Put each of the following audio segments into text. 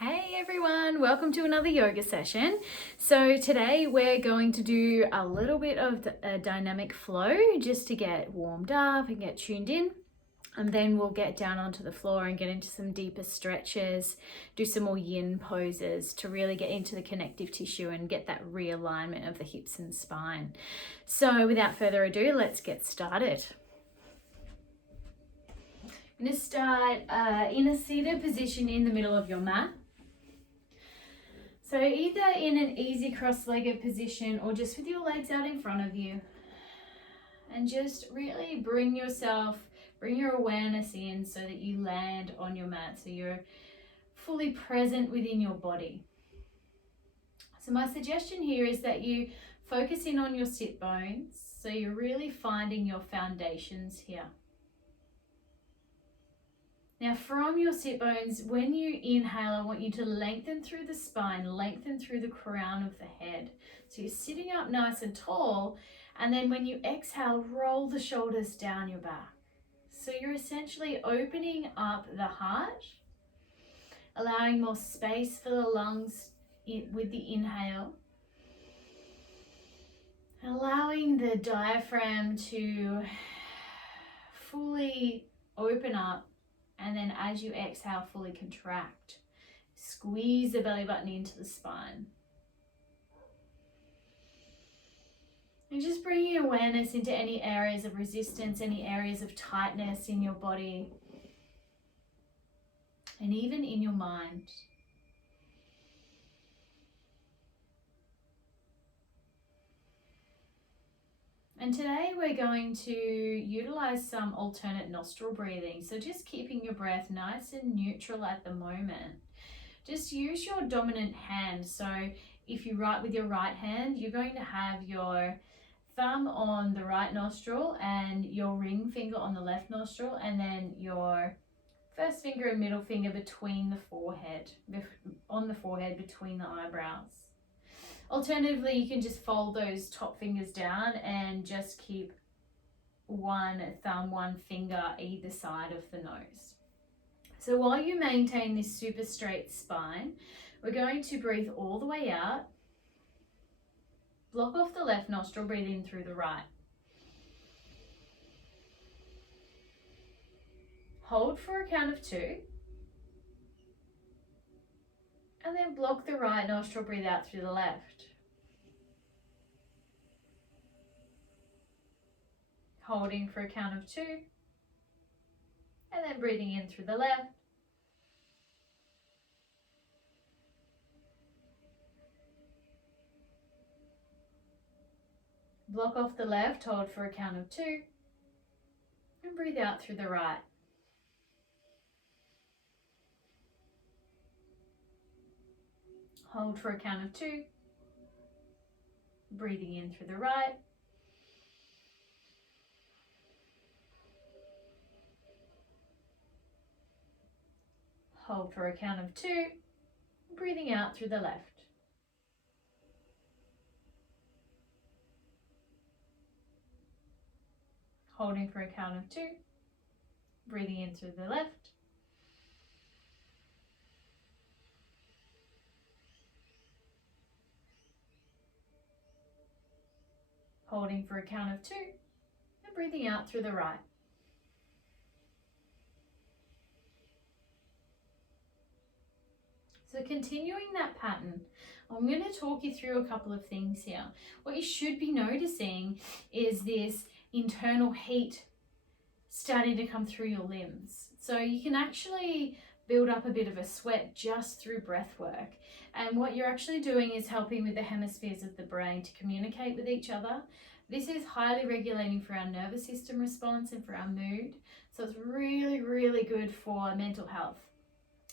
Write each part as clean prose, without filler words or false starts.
Hey everyone, welcome to another yoga session. So today we're going to do a little bit of a dynamic flow just to get warmed up and get tuned in. And then we'll get down onto the floor and get into some deeper stretches, do some more yin poses to really get into the connective tissue and get that realignment of the hips and spine. So without further ado, let's get started. I'm going to start in a seated position in the middle of your mat. So either in an easy cross-legged position or just with your legs out in front of you. And just really bring your awareness in so that you land on your mat, so you're fully present within your body. So my suggestion here is that you focus in on your sit bones, so you're really finding your foundations here. Now from your sit bones, when you inhale, I want you to lengthen through the spine, lengthen through the crown of the head. So you're sitting up nice and tall, and then when you exhale, roll the shoulders down your back. So you're essentially opening up the heart, allowing more space for the lungs with the inhale, allowing the diaphragm to fully open up. And then as you exhale, fully contract. Squeeze the belly button into the spine. And just bringing awareness into any areas of resistance, any areas of tightness in your body, and even in your mind. And today we're going to utilize some alternate nostril breathing. So just keeping your breath nice and neutral at the moment. Just use your dominant hand. So if you write with your right hand, you're going to have your thumb on the right nostril and your ring finger on the left nostril, and then your first finger and middle finger between the forehead, on the forehead between the eyebrows. Alternatively, you can just fold those top fingers down and just keep one thumb, one finger either side of the nose. So while you maintain this super straight spine, we're going to breathe all the way out. Block off the left nostril, breathe in through the right. Hold for a count of 2. And then block the right nostril, breathe out through the left. Holding for a count of 2. And then breathing in through the left. Block off the left, hold for a count of 2. And breathe out through the right. Hold for a count of 2. Breathing in through the right. Hold for a count of 2. Breathing out through the left. Holding for a count of 2. Breathing in through the left. Holding for a count of 2, and breathing out through the right. So continuing that pattern, I'm going to talk you through a couple of things here. What you should be noticing is this internal heat starting to come through your limbs. So you can actually build up a bit of a sweat just through breath work. And what you're actually doing is helping with the hemispheres of the brain to communicate with each other. This is highly regulating for our nervous system response and for our mood. So it's really, really good for mental health,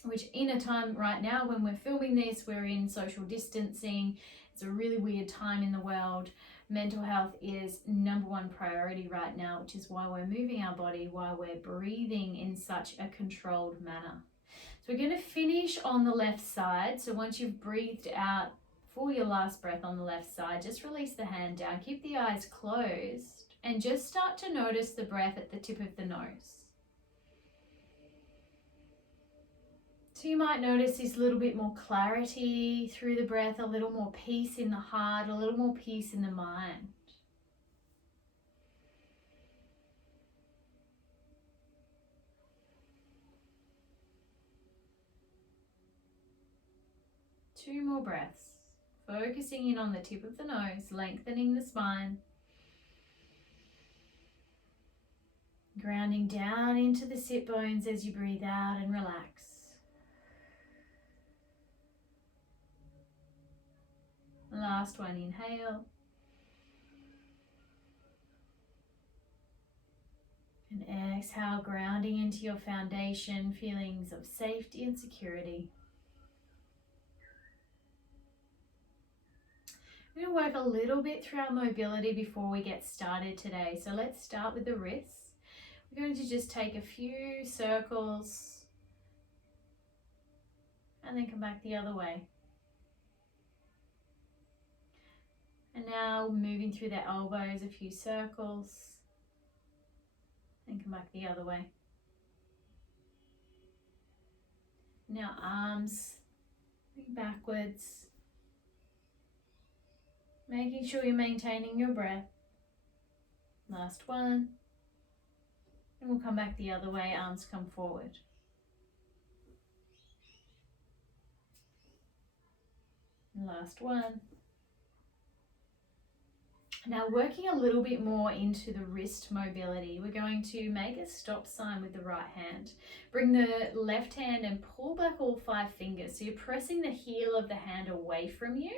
which in a time right now when we're filming this, we're in social distancing. It's a really weird time in the world. Mental health is #1 priority right now, which is why we're moving our body, why we're breathing in such a controlled manner. So we're going to finish on the left side. So once you've breathed out for your last breath on the left side, just release the hand down, keep the eyes closed, and just start to notice the breath at the tip of the nose. So you might notice this little bit more clarity through the breath, a little more peace in the heart, a little more peace in the mind. Two more breaths, focusing in on the tip of the nose, lengthening the spine. Grounding down into the sit bones as you breathe out and relax. Last one, inhale. And exhale, grounding into your foundation, feelings of safety and security. We're going to work a little bit through our mobility before we get started today. So let's start with the wrists. We're going to just take a few circles and then come back the other way. And now moving through the elbows, a few circles, and come back the other way. Now arms backwards, making sure you're maintaining your breath. Last one. And we'll come back the other way, arms come forward. Last one. Now working a little bit more into the wrist mobility, we're going to make a stop sign with the right hand. Bring the left hand and pull back all 5 fingers. So you're pressing the heel of the hand away from you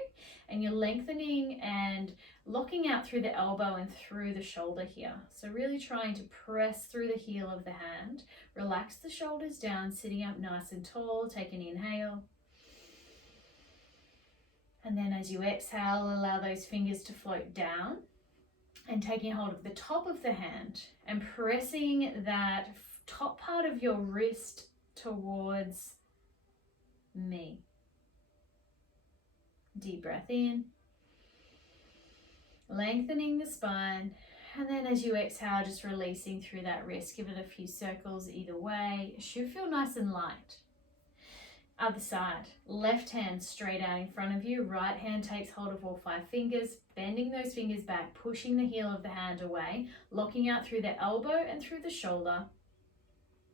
and you're lengthening and locking out through the elbow and through the shoulder here. So really trying to press through the heel of the hand. Relax the shoulders down, sitting up nice and tall. Take an inhale. And then as you exhale, allow those fingers to float down and taking hold of the top of the hand and pressing that top part of your wrist towards me. Deep breath in, lengthening the spine. And then as you exhale, just releasing through that wrist. Give it a few circles either way. It should feel nice and light. Other side, left hand straight out in front of you, right hand takes hold of all 5 fingers, bending those fingers back, pushing the heel of the hand away, locking out through the elbow and through the shoulder.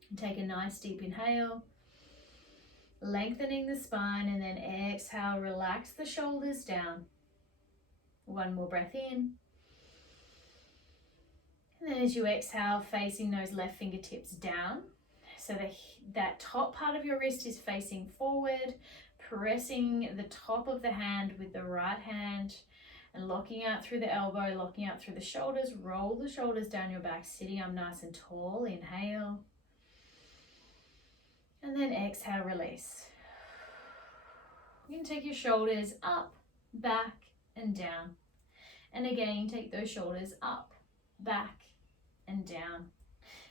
And take a nice deep inhale, lengthening the spine, and then exhale, relax the shoulders down. One more breath in. And then as you exhale, facing those left fingertips down. So that top part of your wrist is facing forward, pressing the top of the hand with the right hand and locking out through the elbow, locking out through the shoulders. Roll the shoulders down your back, sitting up nice and tall. Inhale. And then exhale, release. You can take your shoulders up, back, and down. And again, take those shoulders up, back, and down.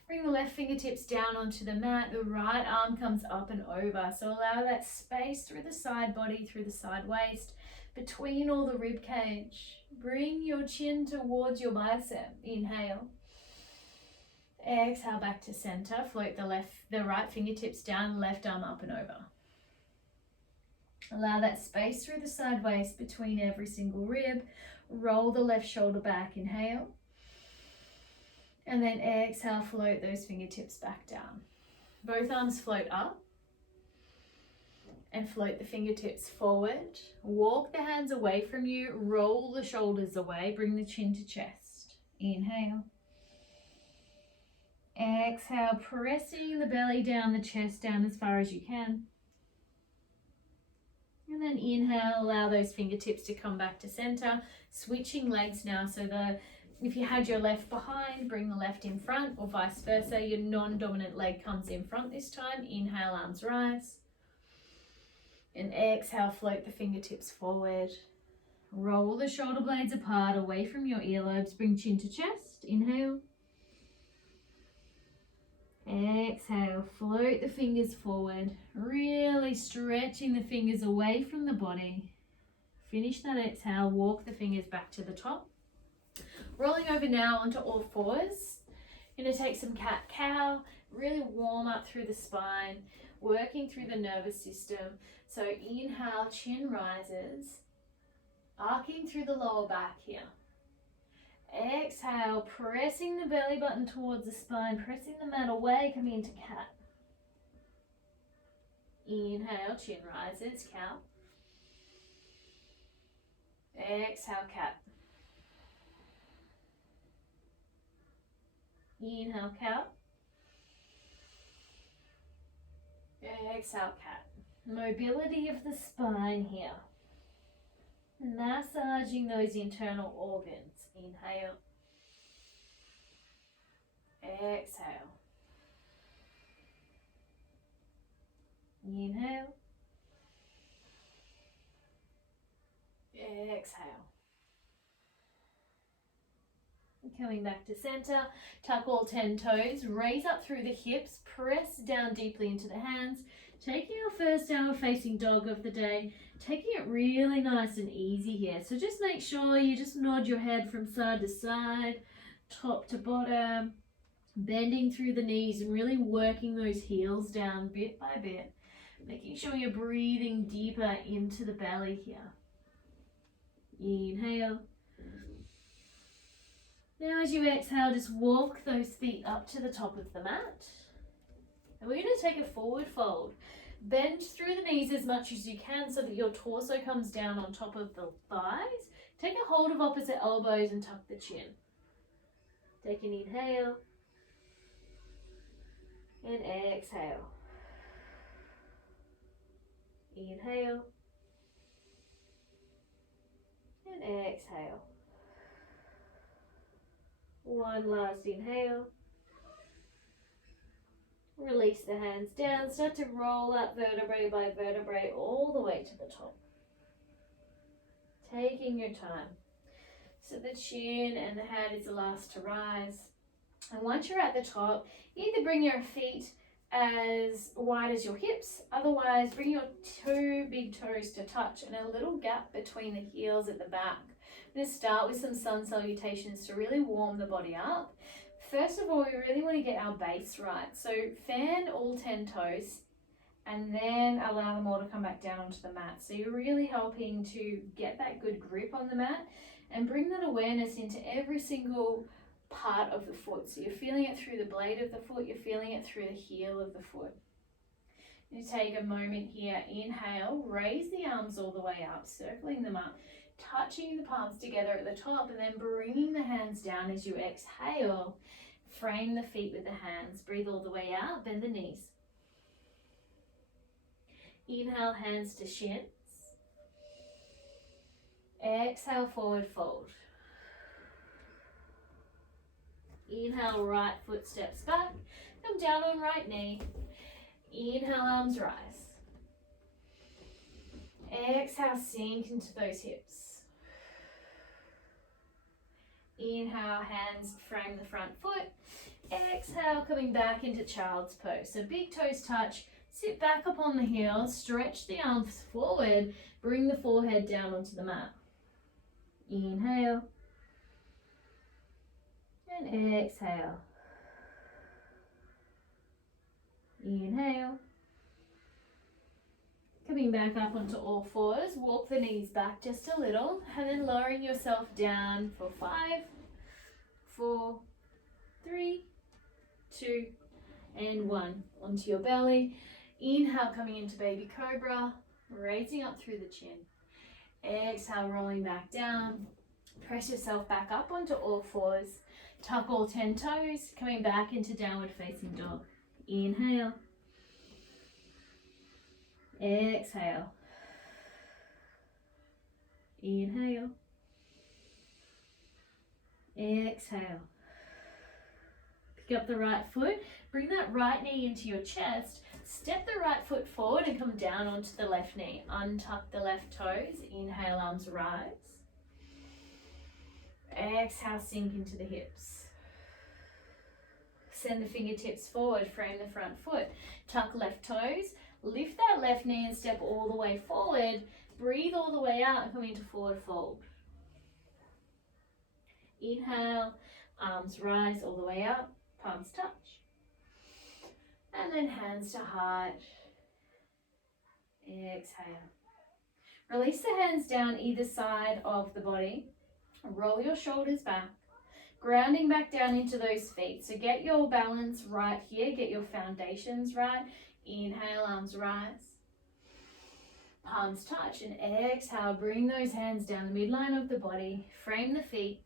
Bring the left fingertips down onto the mat. The right arm comes up and over. So allow that space through the side body, through the side waist, between all the rib cage. Bring your chin towards your bicep. Inhale. Exhale back to center. Float the right fingertips down, left arm up and over. Allow that space through the side waist between every single rib. Roll the left shoulder back. Inhale. And then exhale, float those fingertips back down. Both arms float up and float the fingertips forward. Walk the hands away from you, roll the shoulders away, bring the chin to chest. Inhale. Exhale, pressing the belly down, the chest down as far as you can. And then inhale, allow those fingertips to come back to center. Switching legs now, so if you had your left behind, bring the left in front, or vice versa. Your non-dominant leg comes in front this time. Inhale, arms rise. And exhale, float the fingertips forward. Roll the shoulder blades apart, away from your earlobes. Bring chin to chest. Inhale. Exhale, float the fingers forward. Really stretching the fingers away from the body. Finish that exhale, walk the fingers back to the top. Rolling over now onto all fours. You're going to take some cat-cow, really warm up through the spine. working through the nervous system. So inhale, chin rises, arcing through the lower back here. Exhale, pressing the belly button towards the spine, pressing the mat away, coming into cat. Inhale, chin rises, cow. Exhale, cat. Inhale, cow. Exhale, cat. Mobility of the spine here. Massaging those internal organs. Inhale. Exhale. Inhale. Exhale. Coming back to center, tuck all 10 toes, raise up through the hips, press down deeply into the hands, taking our first downward facing dog of the day, taking it really nice and easy here. So just make sure you just nod your head from side to side, top to bottom, bending through the knees and really working those heels down bit by bit, making sure you're breathing deeper into the belly here. Inhale. Now as you exhale, just walk those feet up to the top of the mat. And we're going to take a forward fold. Bend through the knees as much as you can so that your torso comes down on top of the thighs. Take a hold of opposite elbows and tuck the chin. Take an inhale. And exhale. Inhale. And exhale. One last inhale. Release the hands down. Start to roll up vertebrae by vertebrae all the way to the top. Taking your time. So the chin and the head is the last to rise. And once you're at the top, either bring your feet as wide as your hips, otherwise bring your two big toes to touch and a little gap between the heels at the back. I'm going to start with some sun salutations to really warm the body up. First of all, we really want to get our base right. So fan all 10 toes and then allow them all to come back down onto the mat. So you're really helping to get that good grip on the mat and bring that awareness into every single part of the foot. So you're feeling it through the blade of the foot, you're feeling it through the heel of the foot. You take a moment here, inhale, raise the arms all the way up, circling them up, touching the palms together at the top and then bringing the hands down as you exhale. Frame the feet with the hands, breathe all the way out, bend the knees. Inhale, hands to shins. Exhale, forward fold. Inhale, right foot steps back, come down on right knee. Inhale, arms rise. Exhale, sink into those hips. Inhale, hands frame the front foot. Exhale, coming back into child's pose. So big toes touch, sit back up on the heels, stretch the arms forward, bring the forehead down onto the mat. Inhale. And exhale. Inhale. Coming back up onto all fours, walk the knees back just a little and then lowering yourself down for 5, 4, 3, 2, and 1. Onto your belly. Inhale, coming into baby cobra, raising up through the chin. Exhale, rolling back down. Press yourself back up onto all fours. Tuck all 10 toes, coming back into downward facing dog. Inhale. Exhale. Inhale. Exhale. Pick up the right foot, bring that right knee into your chest, step the right foot forward and come down onto the left knee. Untuck the left toes, inhale, arms rise. Exhale, sink into the hips. Send the fingertips forward, frame the front foot. Tuck left toes, lift that left knee and step all the way forward. Breathe all the way out and come into forward fold. Inhale, arms rise all the way up, palms touch. And then hands to heart, Exhale. Release the hands down either side of the body. Roll your shoulders back, grounding back down into those feet. So get your balance right here, get your foundations right. Inhale, arms rise. Palms touch, and exhale, bring those hands down the midline of the body. Frame the feet.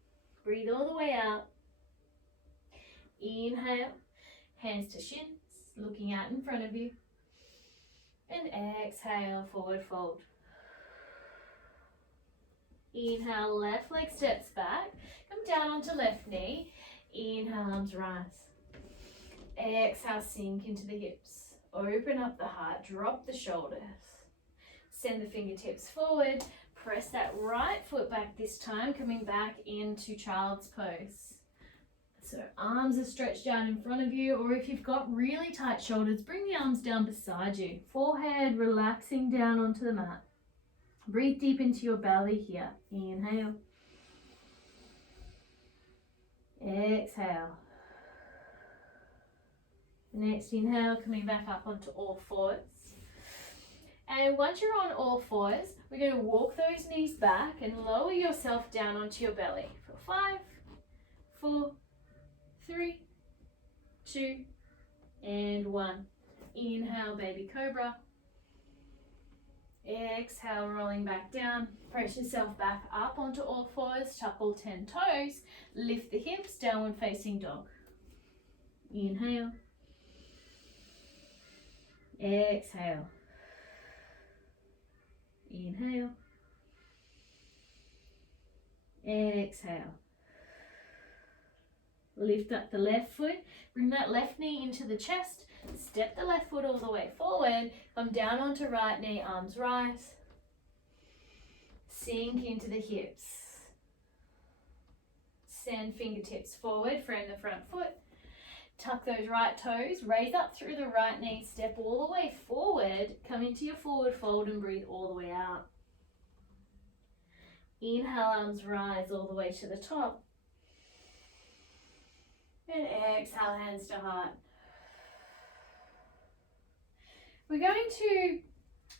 Breathe all the way out. Inhale, hands to shins, looking out in front of you. And exhale, forward fold. Inhale, left leg steps back. Come down onto left knee. Inhale, arms rise. Exhale, sink into the hips. Open up the heart, drop the shoulders. Send the fingertips forward. Press that right foot back this time, coming back into child's pose. So arms are stretched out in front of you, or if you've got really tight shoulders, bring the arms down beside you. Forehead relaxing down onto the mat. Breathe deep into your belly here. Inhale. Exhale. Next inhale, coming back up onto all fours. And once you're on all fours, we're going to walk those knees back and lower yourself down onto your belly. For 5, 4, 3, 2, and 1. Inhale, baby cobra. Exhale, rolling back down. Press yourself back up onto all fours. Tuck all 10 toes. Lift the hips, downward facing dog. Inhale. Exhale. Inhale. Exhale. Lift up the left foot. Bring that left knee into the chest. Step the left foot all the way forward. Come down onto right knee, arms rise. Sink into the hips. Send fingertips forward, frame the front foot. Tuck those right toes, raise up through the right knee, step all the way forward, come into your forward fold and breathe all the way out. Inhale, arms rise all the way to the top. And exhale, hands to heart. We're going to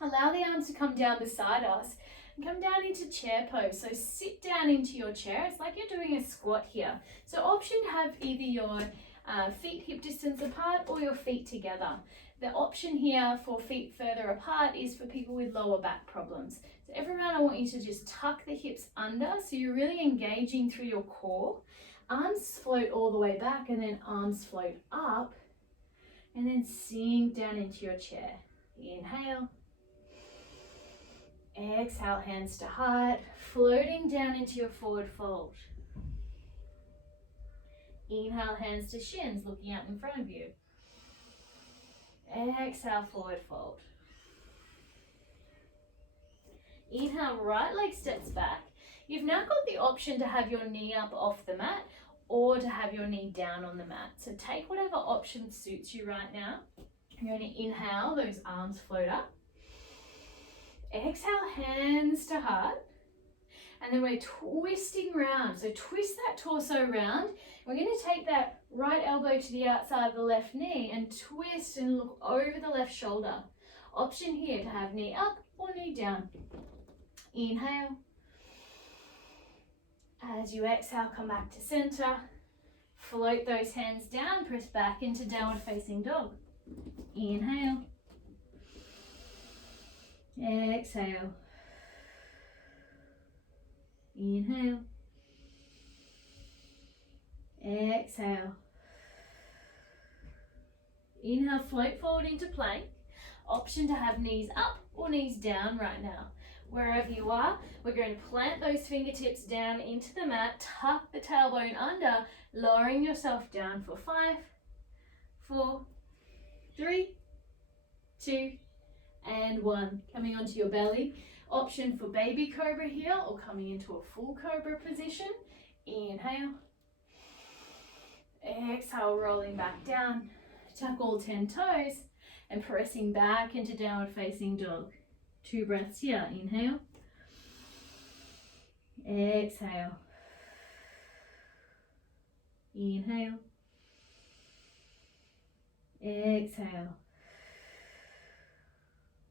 allow the arms to come down beside us and come down into chair pose. So sit down into your chair. It's like you're doing a squat here. So option to have either your feet hip distance apart or your feet together. The option here for feet further apart is for people with lower back problems. So every round I want you to just tuck the hips under so you're really engaging through your core. Arms float all the way back and then arms float up and then sink down into your chair. Inhale. Exhale, hands to heart, floating down into your forward fold. Inhale, hands to shins, looking out in front of you. Exhale, forward fold. Inhale, right leg steps back. You've now got the option to have your knee up off the mat or to have your knee down on the mat. So take whatever option suits you right now. You're going to inhale, those arms float up. Exhale, hands to heart. And then we're twisting round. So twist that torso round. We're going to take that right elbow to the outside of the left knee and twist and look over the left shoulder. Option here to have knee up or knee down. Inhale. As you exhale, come back to center. Float those hands down, press back into downward facing dog. Inhale. Exhale. Inhale. Exhale. Inhale, float forward into plank. Option to have knees up or knees down right now. Wherever you are, we're going to plant those fingertips down into the mat, tuck the tailbone under, lowering yourself down for 5, 4, 3, 2, and 1. Coming onto your belly. Option for baby cobra here or coming into a full cobra position. Inhale. Exhale, rolling back down. Tuck all 10 toes and pressing back into downward facing dog. 2 breaths here. Inhale. Exhale. Inhale. Exhale.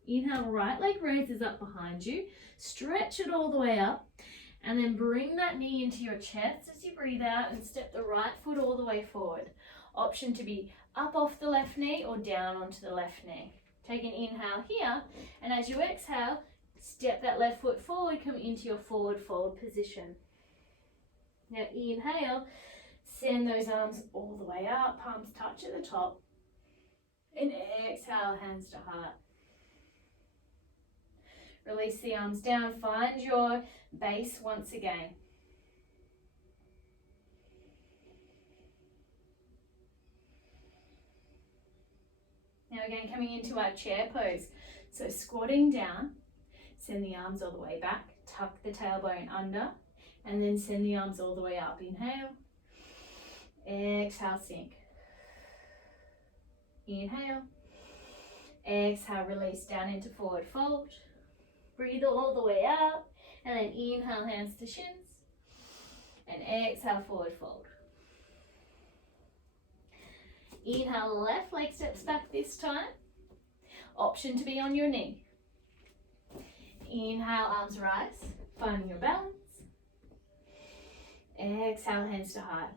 Inhale, right leg raises up behind you. Stretch it all the way up. And then bring that knee into your chest as you breathe out and step the right foot all the way forward. Option to be up off the left knee or down onto the left knee. Take an inhale here, and as you exhale, step that left foot forward, come into your forward fold position. Now inhale, send those arms all the way up, palms touch at the top. And exhale, hands to heart. Release the arms down, find your base once again. Now again, coming into our chair pose. So squatting down, send the arms all the way back, tuck the tailbone under, and then send the arms all the way up. Inhale, exhale, sink. Inhale, exhale, release down into forward fold. Breathe all the way out, and then inhale, hands to shins, and exhale, forward fold. Inhale, left leg steps back this time. Option to be on your knee. Inhale, arms rise, finding your balance. Exhale, hands to heart.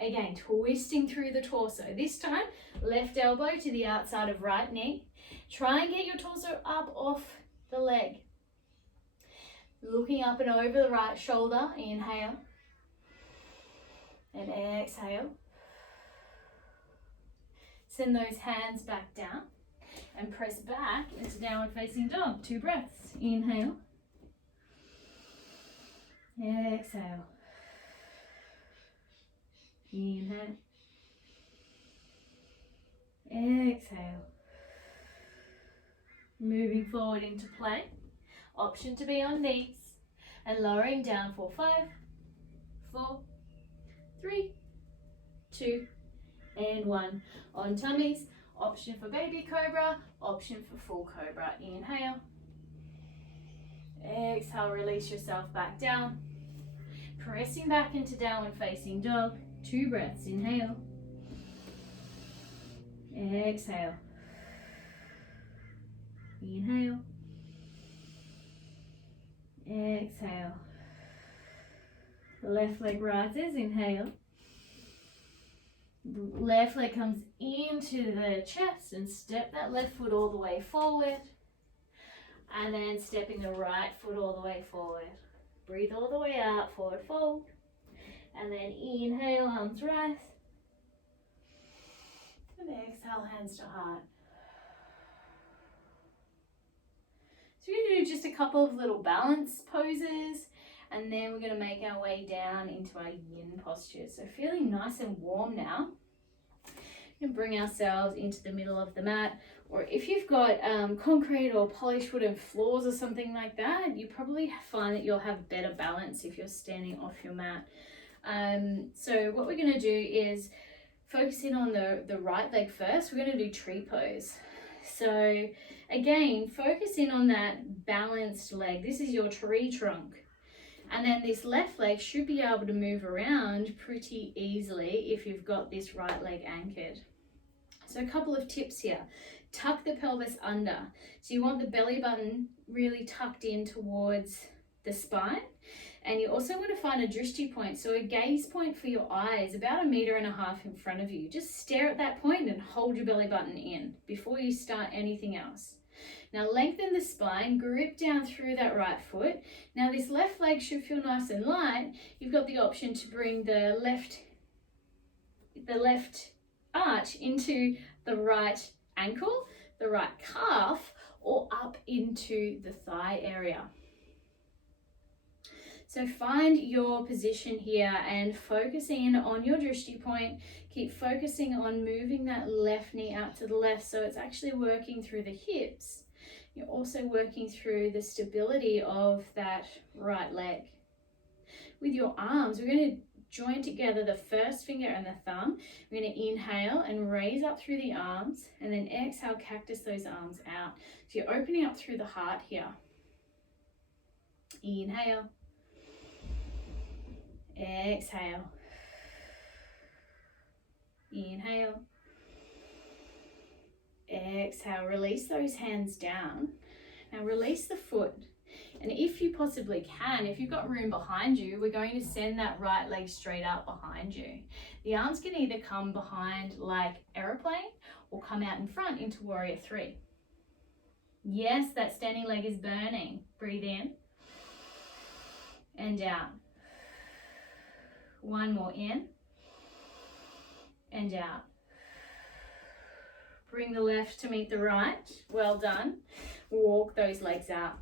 Again, twisting through the torso. This time, left elbow to the outside of right knee. Try and get your torso up off the leg. Looking up and over the right shoulder. Inhale. And exhale. Send those hands back down and press back into downward facing dog. 2 breaths. Inhale. Exhale. Inhale. Exhale. Moving forward into plank. Option to be on knees. And lowering down for 5, 4, 3, 2, and 1. On tummies. Option for baby cobra. Option for full cobra. Inhale. Exhale, release yourself back down. Pressing back into downward facing dog. 2 breaths. Inhale. Exhale. Inhale. Exhale. Left leg rises. Inhale. Left leg comes into the chest and step that left foot all the way forward. And then stepping the right foot all the way forward. Breathe all the way out, forward fold. And then inhale, arms rise. And exhale, hands to heart. So we're going to do just a couple of little balance poses. And then we're going to make our way down into our yin posture. So feeling nice and warm now. We can bring ourselves into the middle of the mat. Or if you've got concrete or polished wooden floors or something like that, you probably find that you'll have better balance if you're standing off your mat. So what we're going to do is focus in on the right leg first. We're going to do tree pose. So again, focus in on that balanced leg. This is your tree trunk. And then this left leg should be able to move around pretty easily if you've got this right leg anchored. So a couple of tips here. Tuck the pelvis under. So you want the belly button really tucked in towards the spine. And you also want to find a drishti point, so a gaze point for your eyes, about 1.5 meters in front of you. Just stare at that point and hold your belly button in before you start anything else. Now lengthen the spine, grip down through that right foot. Now this left leg should feel nice and light. You've got the option to bring the left arch into the right ankle, the right calf, or up into the thigh area. So find your position here and focus in on your drishti point. Keep focusing on moving that left knee out to the left so it's actually working through the hips. You're also working through the stability of that right leg. With your arms, we're going to join together the first finger and the thumb. We're going to inhale and raise up through the arms, and then exhale, cactus those arms out. So you're opening up through the heart here. Inhale. Exhale. Inhale. Exhale, release those hands down. Now release the foot. And if you possibly can, if you've got room behind you, we're going to send that right leg straight out behind you. The arms can either come behind like aeroplane or come out in front into warrior three. Yes, that standing leg is burning. Breathe in and out. One more in and out. Bring the left to meet the right. Well done. Walk those legs out.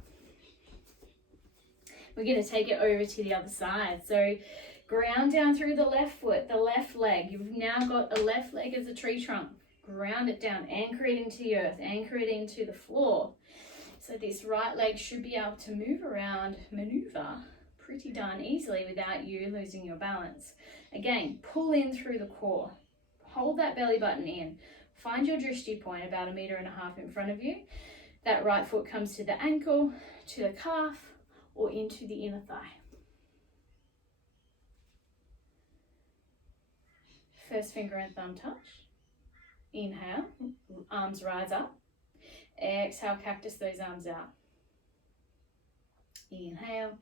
We're going to take it over to the other side. So ground down through the left foot, the left leg. You've now got a left leg as a tree trunk. Ground it down, anchor it into the earth, anchor it into the floor. So this right leg should be able to move around, maneuver pretty darn easily without you losing your balance. Again, pull in through the core. Hold that belly button in. Find your drishti point about 1.5 meters in front of you. That right foot comes to the ankle, to the calf, or into the inner thigh. First finger and thumb touch. Inhale, arms rise up. Exhale, cactus those arms out. Inhale.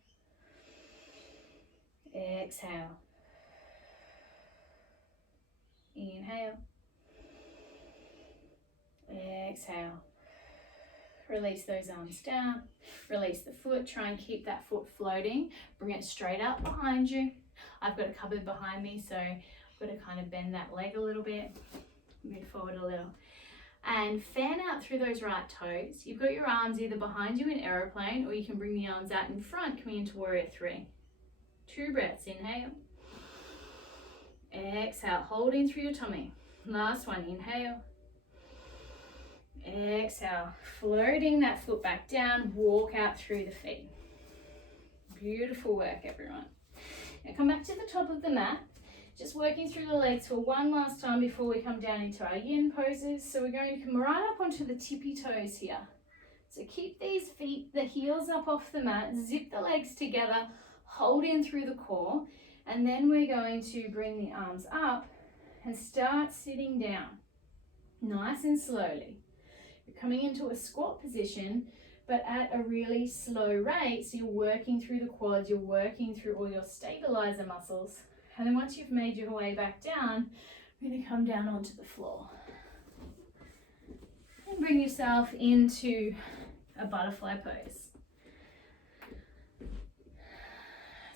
Exhale. Inhale. Exhale. Release those arms down. Release the foot. Try and keep that foot floating. Bring it straight up behind you. I've got a cupboard behind me, so I've got to kind of bend that leg a little bit. Move forward a little. And fan out through those right toes. You've got your arms either behind you in aeroplane, or you can bring the arms out in front, coming into warrior three. 2 breaths. Inhale. Exhale. Hold in through your tummy. Last one. Inhale. Exhale. Floating that foot back down. Walk out through the feet. Beautiful work, everyone. Now come back to the top of the mat. Just working through the legs for one last time before we come down into our yin poses. So we're going to come right up onto the tippy toes here. So keep these feet, the heels up off the mat, zip the legs together, hold in through the core, and then we're going to bring the arms up and start sitting down, nice and slowly. You're coming into a squat position, but at a really slow rate, so you're working through the quads, you're working through all your stabilizer muscles. And then once you've made your way back down, we're going to come down onto the floor. And bring yourself into a butterfly pose.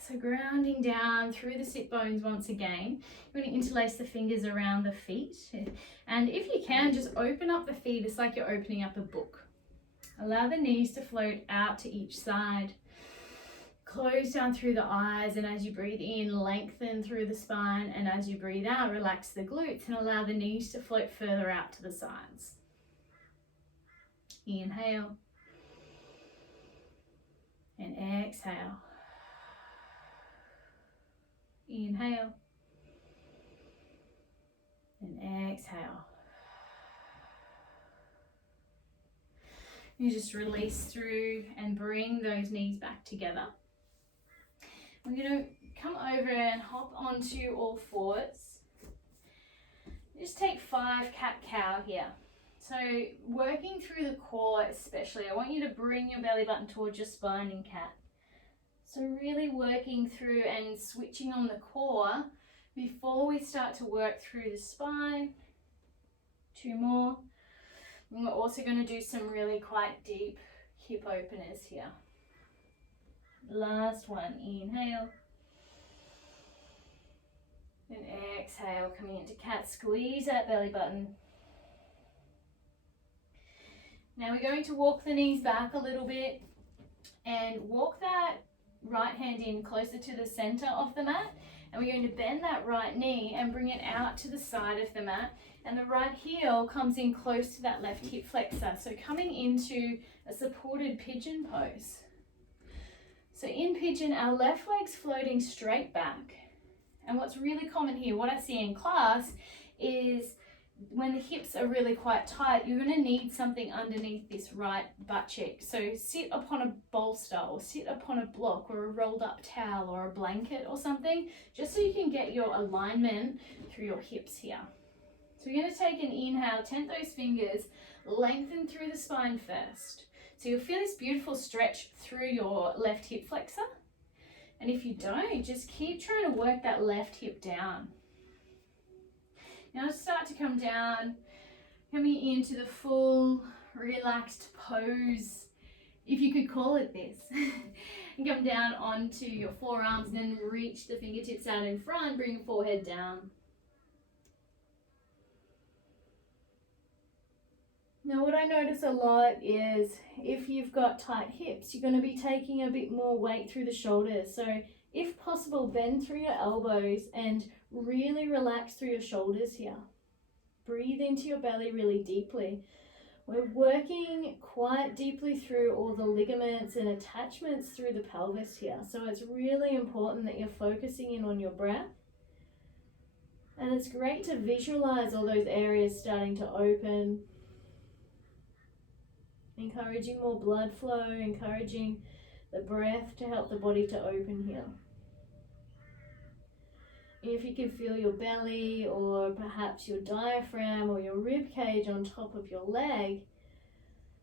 So grounding down through the sit bones once again. You're going to interlace the fingers around the feet. And if you can, just open up the feet. It's like you're opening up a book. Allow the knees to float out to each side. Close down through the eyes, and as you breathe in, lengthen through the spine, and as you breathe out, relax the glutes and allow the knees to float further out to the sides. Inhale and exhale. Inhale and exhale. You just release through and bring those knees back together. We're going to come over and hop onto all fours. Just take 5 cat-cow here. So working through the core especially, I want you to bring your belly button towards your spine in cat. So really working through and switching on the core before we start to work through the spine. 2 more. And we're also going to do some really quite deep hip openers here. Last one, inhale. And exhale, coming into cat. Squeeze that belly button. Now we're going to walk the knees back a little bit and walk that right hand in closer to the center of the mat. And we're going to bend that right knee and bring it out to the side of the mat. And the right heel comes in close to that left hip flexor. So coming into a supported pigeon pose. So in pigeon, our left leg's floating straight back. And what's really common here, what I see in class, is when the hips are really quite tight, you're going to need something underneath this right butt cheek. So sit upon a bolster or sit upon a block or a rolled up towel or a blanket or something, just so you can get your alignment through your hips here. So we're going to take an inhale, tent those fingers, Lengthen through the spine first. So you'll feel this beautiful stretch through your left hip flexor. And if you don't, just keep trying to work that left hip down. Now start to come down, coming into the full relaxed pose, if you could call it this. And come down onto your forearms and then reach the fingertips out in front, bring your forehead down. Now what I notice a lot is if you've got tight hips, you're going to be taking a bit more weight through the shoulders. So if possible, bend through your elbows and really relax through your shoulders here. Breathe into your belly really deeply. We're working quite deeply through all the ligaments and attachments through the pelvis here. So it's really important that you're focusing in on your breath. And it's great to visualize all those areas starting to open. Encouraging more blood flow, encouraging the breath to help the body to open here. If you can feel your belly or perhaps your diaphragm or your rib cage on top of your leg,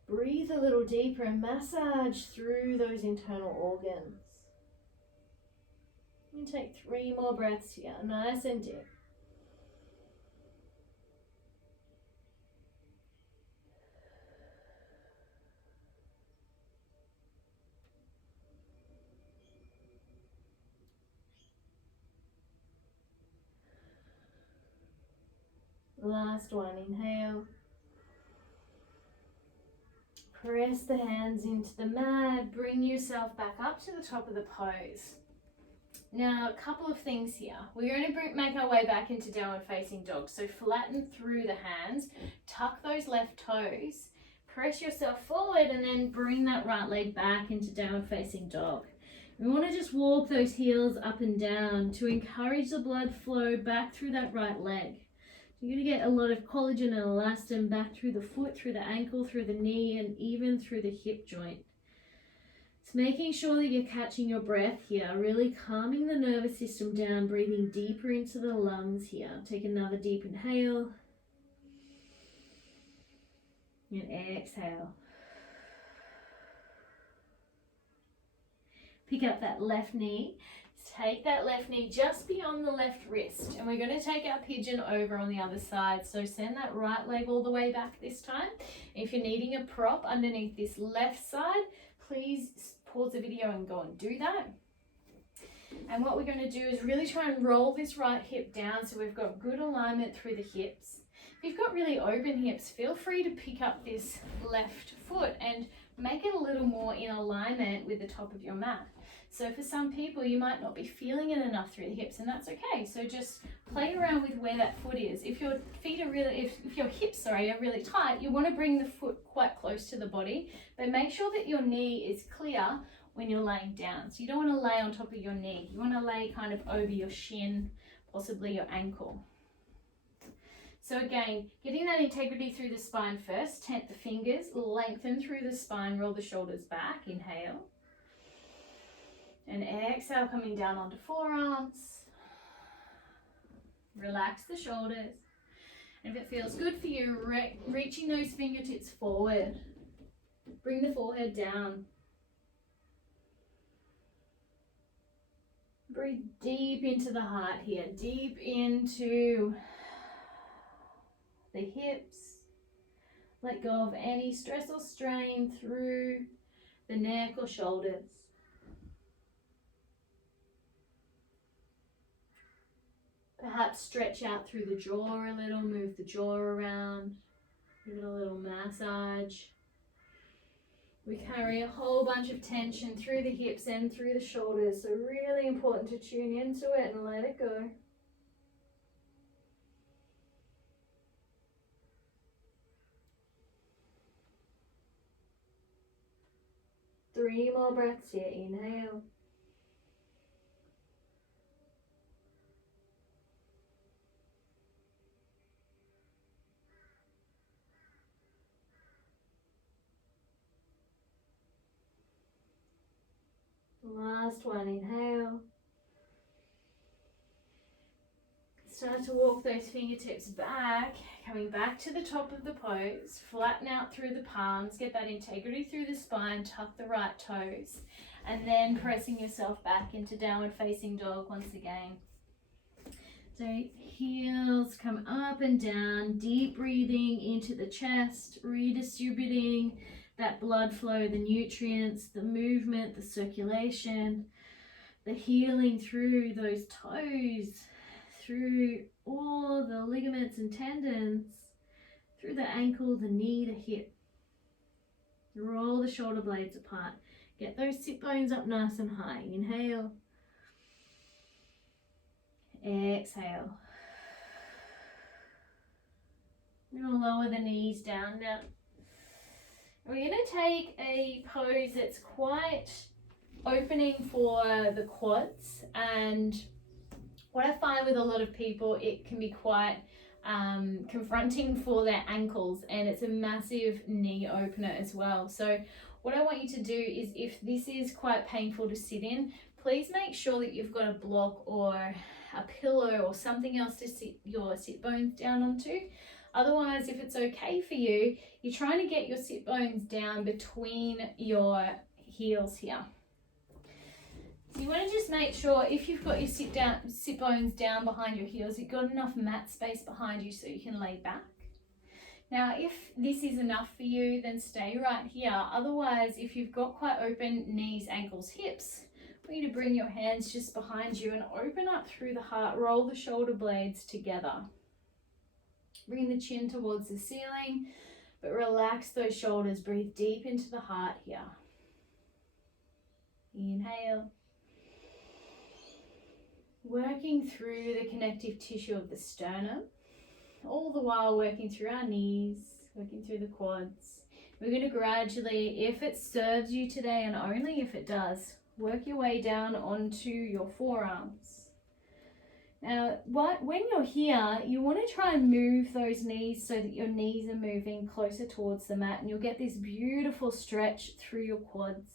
breathe a little deeper and massage through those internal organs. And take 3 more breaths here, nice and deep. Last one, inhale. Press the hands into the mat, bring yourself back up to the top of the pose. Now, a couple of things here. We're going to make our way back into downward facing dog. So flatten through the hands, tuck those left toes, press yourself forward and then bring that right leg back into downward facing dog. We want to just walk those heels up and down to encourage the blood flow back through that right leg. You're going to get a lot of collagen and elastin back through the foot, through the ankle, through the knee, and even through the hip joint. It's making sure that you're catching your breath here, really calming the nervous system down, breathing deeper into the lungs here. Take another deep inhale and exhale. Pick up that left knee. Take that left knee just beyond the left wrist, and we're going to take our pigeon over on the other side. So send that right leg all the way back this time. If you're needing a prop underneath this left side, please pause the video and go and do that. And what we're going to do is really try and roll this right hip down so we've got good alignment through the hips. If you've got really open hips, feel free to pick up this left foot and make it a little more in alignment with the top of your mat. So for some people, you might not be feeling it enough through the hips, and that's okay. So just play around with where that foot is. If your feet are really, if your hips, are really tight, you want to bring the foot quite close to the body, but make sure that your knee is clear when you're laying down. So you don't want to lay on top of your knee. You want to lay kind of over your shin, possibly your ankle. So again, getting that integrity through the spine first, tent the fingers, lengthen through the spine, roll the shoulders back, inhale. And exhale, coming down onto forearms. Relax the shoulders. And if it feels good for you, reaching those fingertips forward. Bring the forehead down. Breathe deep into the heart here, deep into the hips. Let go of any stress or strain through the neck or shoulders. Perhaps stretch out through the jaw a little, move the jaw around, give it a little massage. We carry a whole bunch of tension through the hips and through the shoulders, so really important to tune into it and let it go. Three more breaths here, inhale. Last one, inhale. Start to walk those fingertips back, coming back to the top of the pose, flatten out through the palms, get that integrity through the spine, tuck the right toes, and then pressing yourself back into downward facing dog once again. So heels come up and down, deep breathing into the chest, redistributing that blood flow, the nutrients, the movement, the circulation, the healing through those toes, through all the ligaments and tendons, through the ankle, the knee, the hip. Roll the shoulder blades apart. Get those sit bones up nice and high. Inhale. Exhale. We're going to lower the knees down now. We're going to take a pose that's quite opening for the quads, and what I find with a lot of people, it can be quite confronting for their ankles, and it's a massive knee opener as well. So what I want you to do is, if this is quite painful to sit in, please make sure that you've got a block or a pillow or something else to sit your sit bones down onto. Otherwise, if it's okay for you, you're trying to get your sit bones down between your heels here. So you want to just make sure, if you've got your sit bones down behind your heels, you've got enough mat space behind you so you can lay back. Now, if this is enough for you, then stay right here. Otherwise, if you've got quite open knees, ankles, hips, I want you to bring your hands just behind you and open up through the heart. Roll the shoulder blades together. Bring the chin towards the ceiling, but relax those shoulders. Breathe deep into the heart here. Inhale. Working through the connective tissue of the sternum, all the while working through our knees, working through the quads. We're going to gradually, if it serves you today, and only if it does, work your way down onto your forearms. Now, when you're here, you want to try and move those knees so that your knees are moving closer towards the mat, and you'll get this beautiful stretch through your quads.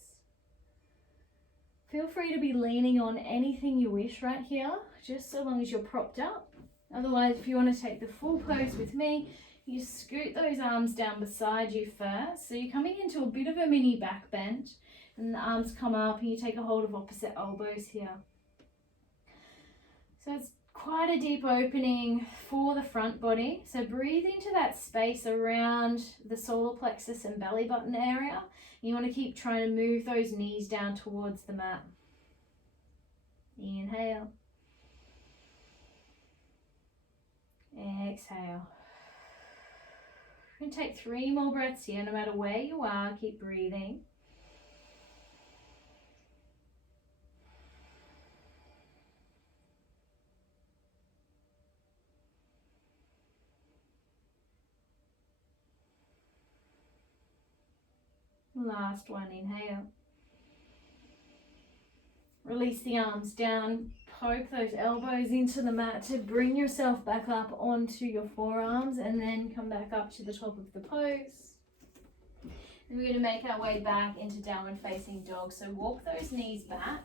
Feel free to be leaning on anything you wish right here, just so long as you're propped up. Otherwise, if you want to take the full pose with me, you scoot those arms down beside you first. So you're coming into a bit of a mini back bend, and the arms come up and you take a hold of opposite elbows here. So it's quite a deep opening for the front body. So breathe into that space around the solar plexus and belly button area. You want to keep trying to move those knees down towards the mat. Inhale. Exhale. We're going to take 3 more breaths here. No matter where you are, keep breathing. Last one, inhale. Release the arms down, poke those elbows into the mat to bring yourself back up onto your forearms, and then come back up to the top of the pose. And we're going to make our way back into downward facing dog. So walk those knees back,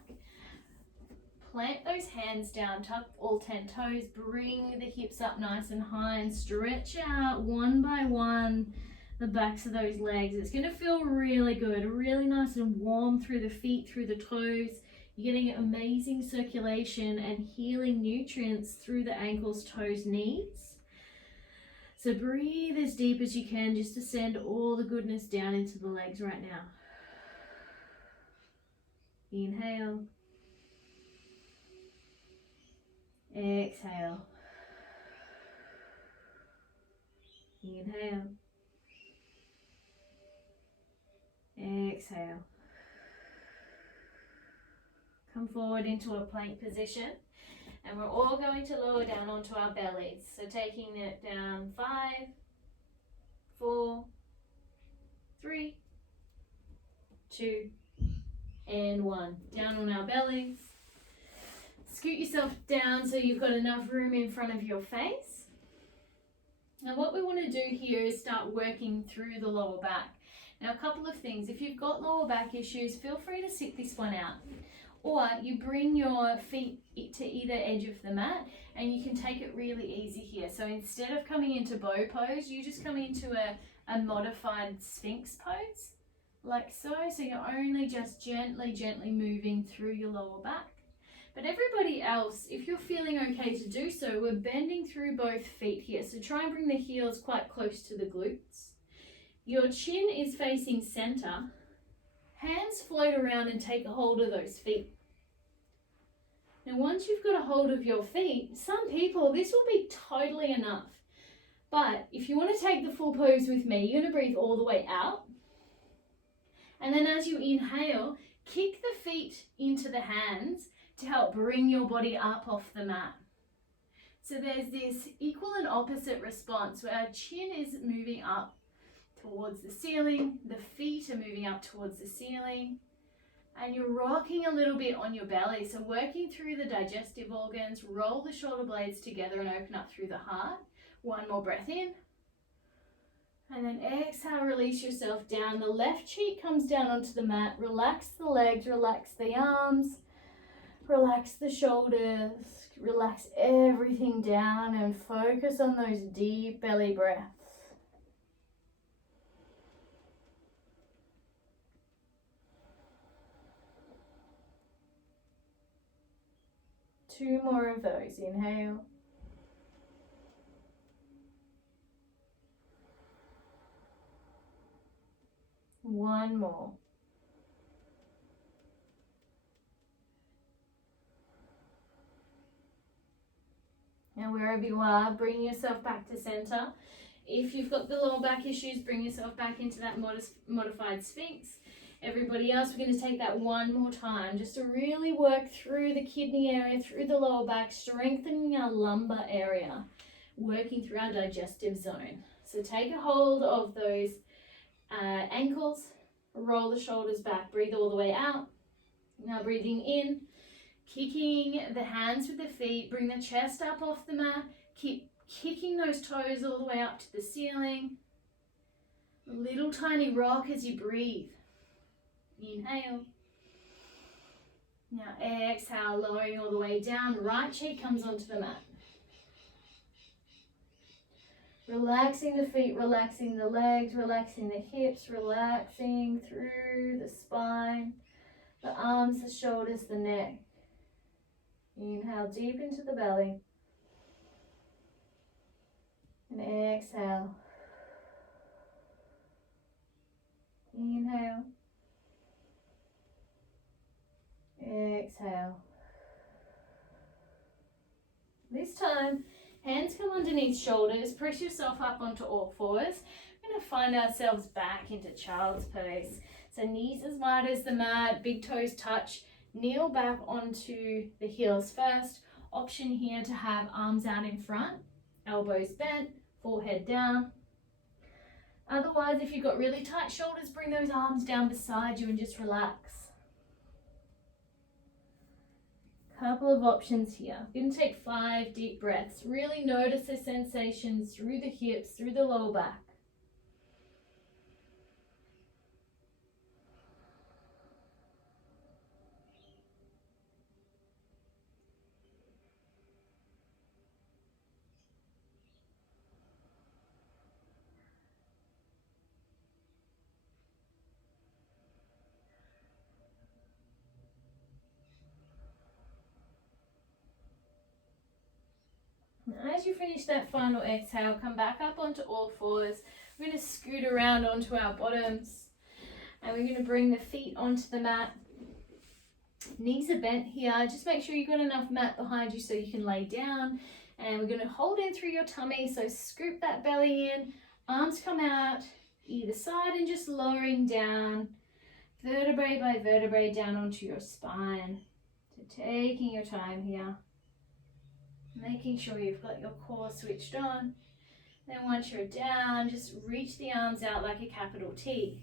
plant those hands down, tuck all 10 toes, bring the hips up nice and high, and stretch out one by one the backs of those legs. It's going to feel really good, really nice and warm through the feet, through the toes. You're getting amazing circulation and healing nutrients through the ankles, toes, knees. So breathe as deep as you can, just to send all the goodness down into the legs right now. Inhale. Exhale. Inhale. Exhale. Come forward into a plank position, and we're all going to lower down onto our bellies. So taking it down 5, 4, 3, 2, and 1. Down on our bellies. Scoot yourself down so you've got enough room in front of your face. Now what we want to do here is start working through the lower back. Now, a couple of things. If you've got lower back issues, feel free to sit this one out. Or you bring your feet to either edge of the mat, and you can take it really easy here. So instead of coming into bow pose, you just come into a modified Sphinx pose, like so. So you're only just gently moving through your lower back. But everybody else, if you're feeling okay to do so, we're bending through both feet here. So try and bring the heels quite close to the glutes. Your chin is facing center. Hands float around and take a hold of those feet. Now once you've got a hold of your feet, some people, this will be totally enough. But if you want to take the full pose with me, you're going to breathe all the way out. And then as you inhale, kick the feet into the hands to help bring your body up off the mat. So there's this equal and opposite response where our chin is moving up towards the ceiling, the feet are moving up towards the ceiling, and you're rocking a little bit on your belly. So working through the digestive organs, roll the shoulder blades together and open up through the heart. One more breath in. And then exhale, release yourself down. The left cheek comes down onto the mat. Relax the legs, relax the arms, relax the shoulders, relax everything down and focus on those deep belly breaths. Two more of those. Inhale. One more. And wherever you are, bring yourself back to center. If you've got the lower back issues, bring yourself back into that modified Sphinx. Everybody else, we're going to take that one more time just to really work through the kidney area, through the lower back, strengthening our lumbar area, working through our digestive zone. So take a hold of those ankles, roll the shoulders back, breathe all the way out. Now breathing in, kicking the hands with the feet, bring the chest up off the mat, keep kicking those toes all the way up to the ceiling. A little tiny rock as you breathe. Inhale. Now exhale, lowering all the way down. Right cheek comes onto the mat. Relaxing the feet, relaxing the legs, relaxing the hips, relaxing through the spine, the arms, the shoulders, the neck. Inhale deep into the belly. And exhale. Inhale. Exhale. This time, hands come underneath shoulders, press yourself up onto all fours. We're going to find ourselves back into child's pose. So knees as wide as the mat, big toes touch, kneel back onto the heels first. Option here to have arms out in front, elbows bent, forehead down. Otherwise, if you've got really tight shoulders, bring those arms down beside you and just relax. Couple of options here. You're going to take 5 deep breaths. Really notice the sensations through the hips, through the lower back. As you finish that final exhale, come back up onto all fours. We're going to scoot around onto our bottoms. And we're going to bring the feet onto the mat. Knees are bent here. Just make sure you've got enough mat behind you so you can lay down. And we're going to hold in through your tummy. So scoop that belly in. Arms come out either side and just lowering down. Vertebrae by vertebrae down onto your spine. So taking your time here. Making sure you've got your core switched on. Then once you're down, just reach the arms out like a capital T.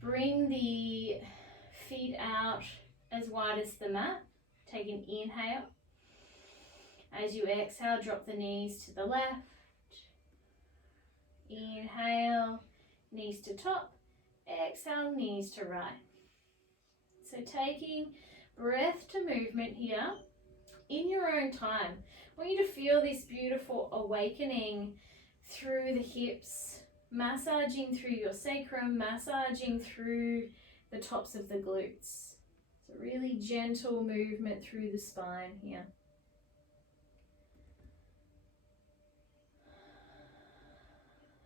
Bring the feet out as wide as the mat. Take an inhale. As you exhale, drop the knees to the left. Inhale, knees to top. Exhale, knees to right. So taking breath to movement here in your own time. I want you to feel this beautiful awakening through the hips, massaging through your sacrum, massaging through the tops of the glutes. It's a really gentle movement through the spine here.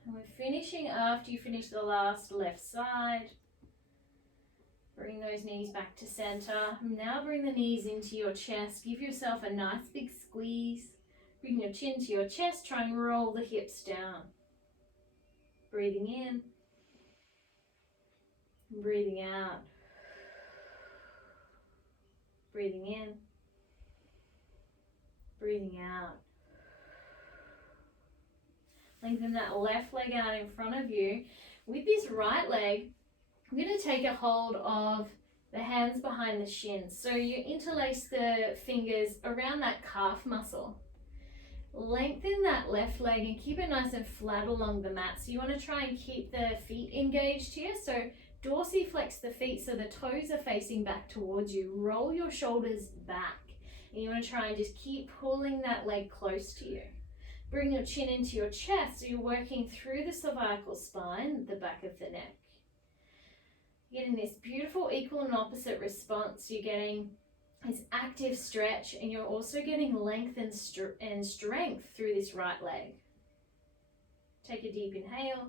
And we're finishing after you finish the last left side. Bring those knees back to center. Now bring the knees into your chest. Give yourself a nice big squeeze. Bring your chin to your chest. Try and roll the hips down. Breathing in. Breathing out. Breathing in. Breathing out. Lengthen that left leg out in front of you. With this right leg, I'm going to take a hold of the hands behind the shins. So you interlace the fingers around that calf muscle. Lengthen that left leg and keep it nice and flat along the mat. So you want to try and keep the feet engaged here. So dorsiflex the feet so the toes are facing back towards you. Roll your shoulders back. And you want to try and just keep pulling that leg close to you. Bring your chin into your chest so you're working through the cervical spine, the back of the neck. You're getting this beautiful equal and opposite response. You're getting this active stretch and you're also getting length and strength through this right leg. Take a deep inhale.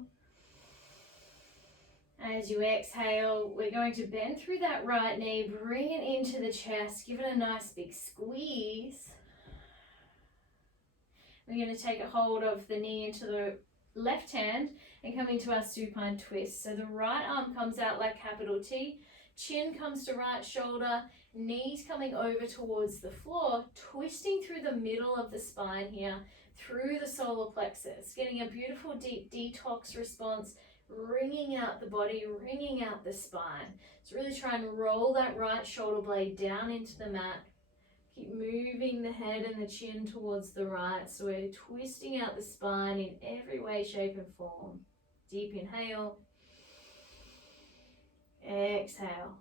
As you exhale, we're going to bend through that right knee, bring it into the chest, give it a nice big squeeze. We're going to take a hold of the knee into the left hand and come into our supine twist. So the right arm comes out like capital T, chin comes to right shoulder, knees coming over towards the floor, twisting through the middle of the spine here, through the solar plexus, getting a beautiful deep detox response, wringing out the body, wringing out the spine. So really try and roll that right shoulder blade down into the mat. Keep moving the head and the chin towards the right. So we're twisting out the spine in every way, shape and form. Deep inhale. Exhale.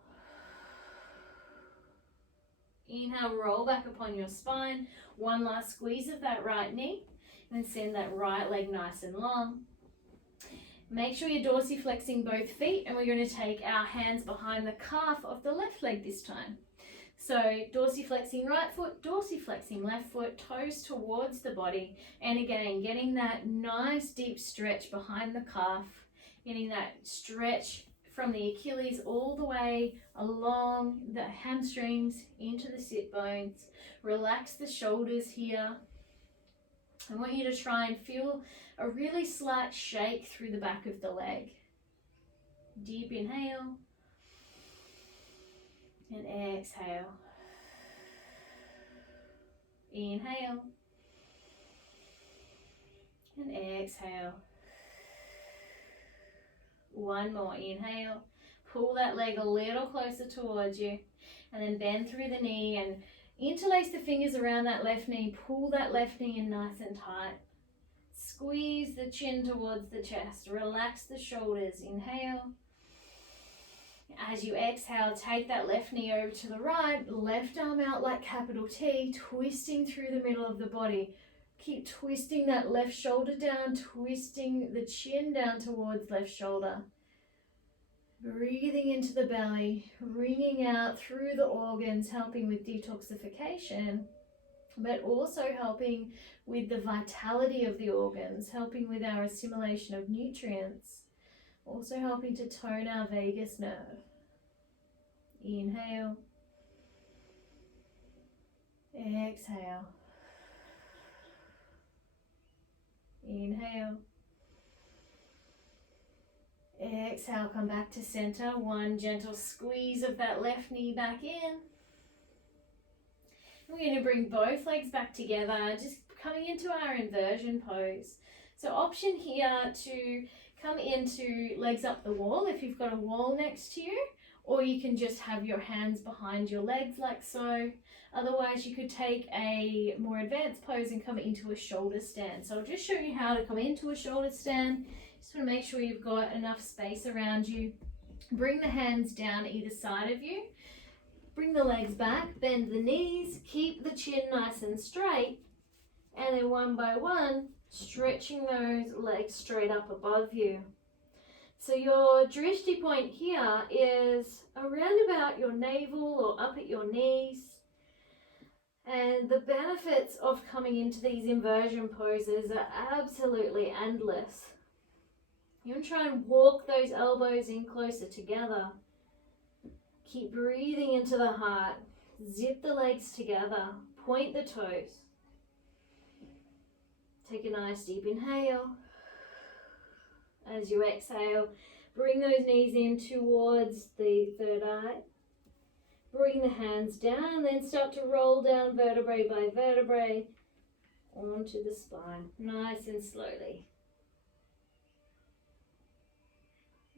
Inhale, roll back upon your spine. One last squeeze of that right knee. And then send that right leg nice and long. Make sure you're dorsiflexing both feet. And we're going to take our hands behind the calf of the left leg this time. So dorsiflexing right foot, dorsiflexing left foot, toes towards the body. And again, getting that nice deep stretch behind the calf, getting that stretch from the Achilles all the way along the hamstrings into the sit bones. Relax the shoulders here. I want you to try and feel a really slight shake through the back of the leg. Deep inhale. And exhale. Inhale. And exhale. One more. Inhale. Pull that leg a little closer towards you. And then bend through the knee and interlace the fingers around that left knee. Pull that left knee in nice and tight. Squeeze the chin towards the chest. Relax the shoulders. Inhale. As you exhale, take that left knee over to the right, left arm out like capital T, twisting through the middle of the body. Keep twisting that left shoulder down, twisting the chin down towards left shoulder. Breathing into the belly, wringing out through the organs, helping with detoxification, but also helping with the vitality of the organs, helping with our assimilation of nutrients. Also helping to tone our vagus nerve. Inhale. Exhale. Inhale. Exhale, come back to center. One gentle squeeze of that left knee back in. We're going to bring both legs back together, just coming into our inversion pose. So option here to come into legs up the wall if you've got a wall next to you, or you can just have your hands behind your legs like so. Otherwise, you could take a more advanced pose and come into a shoulder stand. So I'll just show you how to come into a shoulder stand. Just want to make sure you've got enough space around you. Bring the hands down either side of you. Bring the legs back, bend the knees, keep the chin nice and straight, and then one by one, stretching those legs straight up above you. So your drishti point here is around about your navel or up at your knees. And the benefits of coming into these inversion poses are absolutely endless. You want to try and walk those elbows in closer together. Keep breathing into the heart. Zip the legs together. Point the toes. Take a nice deep inhale. As you exhale, bring those knees in towards the third eye. Bring the hands down and then start to roll down vertebrae by vertebrae onto the spine, nice and slowly.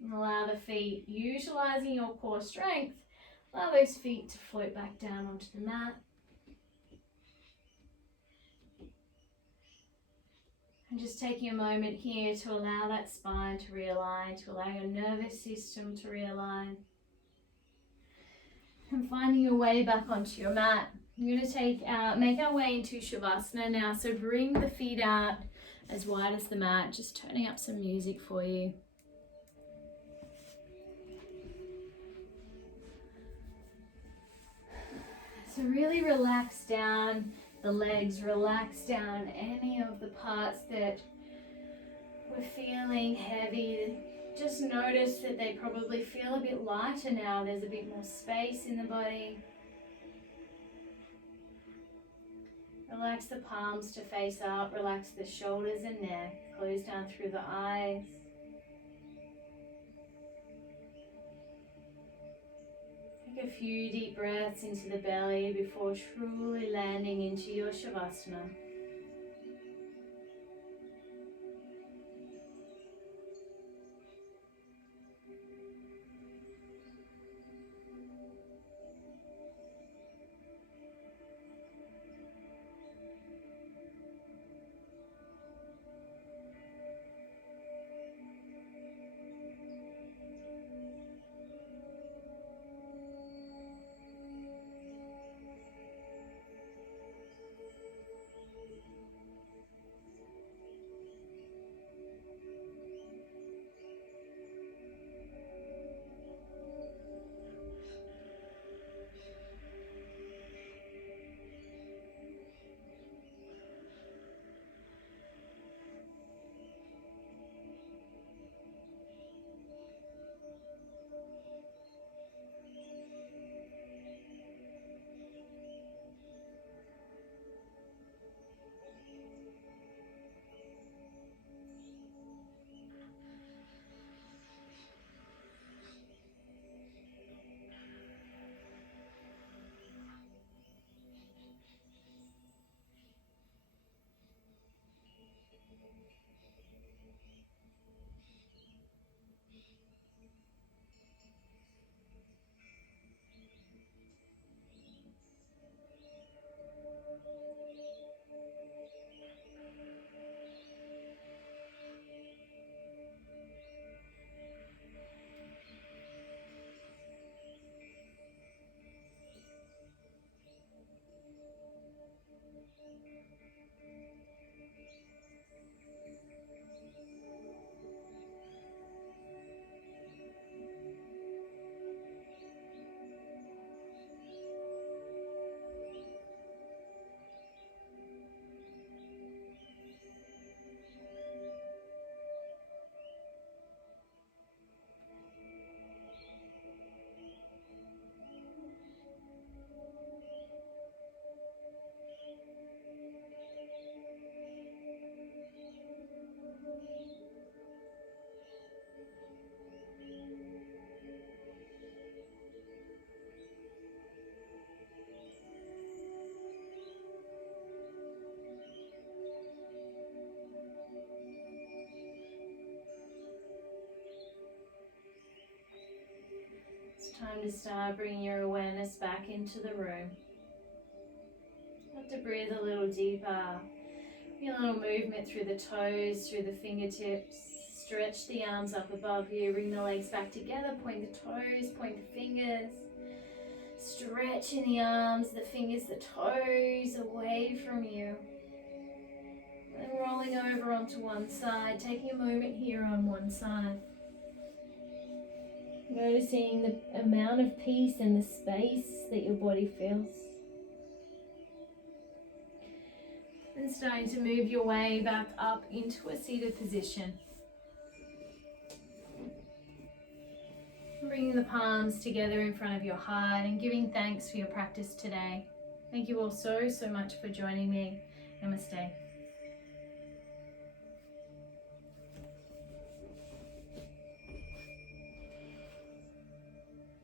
And allow the feet, utilizing your core strength, allow those feet to float back down onto the mat. And just taking a moment here to allow that spine to realign, to allow your nervous system to realign. And finding your way back onto your mat. You're going to make our way into Shavasana now. So bring the feet out as wide as the mat, just turning up some music for you. So really relax down the legs, relax down any of the parts that we're feeling heavy. Just notice that they probably feel a bit lighter now. There's a bit more space in the body. Relax the palms to face up. Relax the shoulders and neck. Close down through the eyes. Take a few deep breaths into the belly before truly landing into your Shavasana. Time to start bringing your awareness back into the room. Have to breathe a little deeper. Feel a little movement through the toes, through the fingertips. Stretch the arms up above you. Bring the legs back together. Point the toes, point the fingers. stretching the arms, the fingers, the toes away from you. And rolling over onto one side, taking a moment here on one side. Noticing the amount of peace and the space that your body feels. And starting to move your way back up into a seated position. Bringing the palms together in front of your heart and giving thanks for your practice today. Thank you all so much for joining me. Namaste.